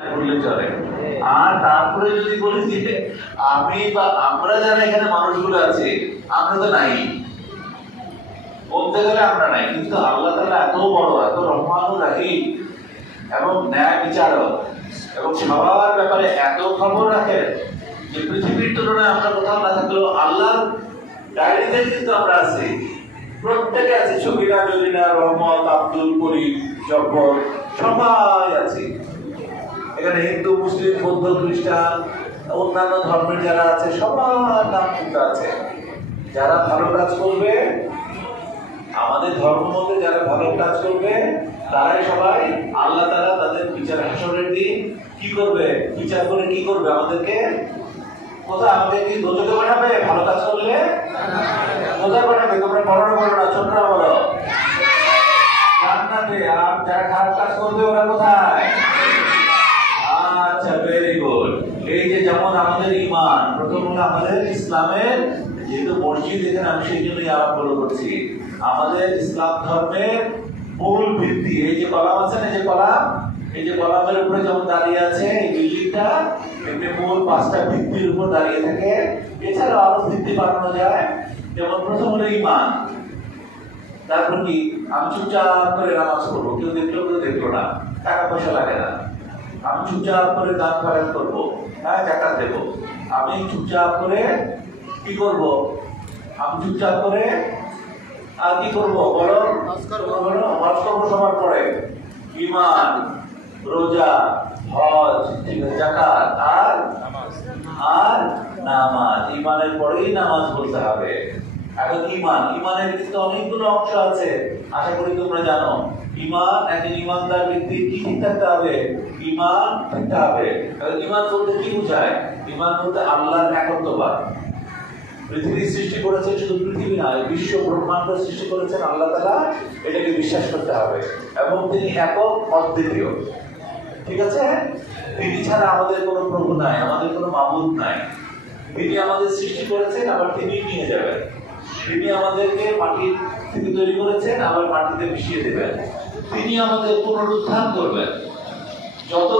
বললে চলে। আর তারপরে যদি বলি যে আমি বা আমরা যারা এখানে মানুষগুলো আছে আমরা তো নাই, বলতে গেলে আমরা নাই, কিন্তু আল্লাহ তাআলা এত বড়, এত রহমানুর রহিম এবং ন্যায় বিচারক এবং সবার ব্যাপারে এত খবর রাখেন যে পৃথিবীর তুলনায় আমরা কোথাও না থাকলেও আল্লাহর ডায়েরিতে কিন্তু আমরা আছি, প্রত্যেকে আছে। ছবিরা, জলিনা, রহমত, আব্দুল, করিম, জব্বর সবাই আছে এখানে। হিন্দু, মুসলিম, বৌদ্ধ, খ্রিস্টান, অন্যান্য ধর্মের যারা আছে সবার নাম কিন্তু আছে। যারা ভালো কাজ করবে, আমাদের ধর্ম মতে যারা ভালো কাজ করবে, তারাই সবাই আল্লাহ তাআলা তাদের বিচার হাসরের দিন কি করবে, বিচার করে কি করবে, আমাদেরকে কোথায়, আমাদের কি দোজখে পাঠাবে? ভালো কাজ করলে কোথায় পাঠাবে? তোমরা বড় বড় না ছোটরা বলো, জান্নাতে। আর যারা খারাপ কাজ করবে ওরা কোথায়? আচ্ছা, ভেরি গুড। এই যে যেমন আমাদের ঈমান, প্রথম হলো আমাদের ইসলামের, যেহেতু মসজিদ এখানে আমি সেই জন্যই আরম্ভ করছি, আমাদের ইসলাম ধর্মের মূল ভিত্তি এই যে কলাম আছে না, যে কলাম, এই যে কলামের উপরে যেমন দাঁড়িয়ে আছে এই বিল্ডিংটা, এমনি মূল পাঁচটা ভিত্তির উপর দাঁড়িয়ে থাকে। এছাড়াও আরো ভিত্তি বানানো যায়। যেমন প্রথম হলো ঈমান, তারপর কি আমি চুপচাপ করে নামাজ পড়বো, কেউ দেখলো কেউ দেখলো না, টাকা পয়সা লাগে না। আমি চুপচাপ করে দান খয়রাত করবো, হ্যাঁ, যাকাত দেবো। আমি চুপচাপ করে কি করব? আমি চুপচাপ করে আর কি করবো বলো? হজ করবো সবার পরে। ঈমান, রোজা, হজ, যাকাত আর নামাজ। ঈমানের পরেই নামাজ পড়তে হবে। এখন ঈমানের কিন্তু অনেকগুলো অংশ আছে, আশা করি তোমরা জানো। ঈমান, একজন ঈমানদার ব্যক্তি কি ঠিক থাকতে হবে? ঈমান থাকতে হবে। ঈমান বলতে কি বোঝায়? ঈমান বলতে আল্লাহর একত্ববাদ। পৃথিবী সৃষ্টি করেছেন, শুধু পৃথিবী নয়, বিশ্ব ব্রহ্মাণ্ড সৃষ্টি করেছেন আল্লাহ তাআলা, এটাকে বিশ্বাস করতে হবে। এবং তিনি একক, অদ্বিতীয়। ঠিক আছে? তিনি ছাড়া আমাদের কোনো প্রভু নাই, আমাদের কোনো মাবুদ নাই। তিনি আমাদের সৃষ্টি করেছেন, আবার তিনি নিয়ে যাবেন। তিনি আমাদেরকে মাটি থেকে তৈরি করেছেন, আবার মাটিতে মিশিয়ে দেবেন। তিনি আমাদের পুনরুত্থান করবেন। যত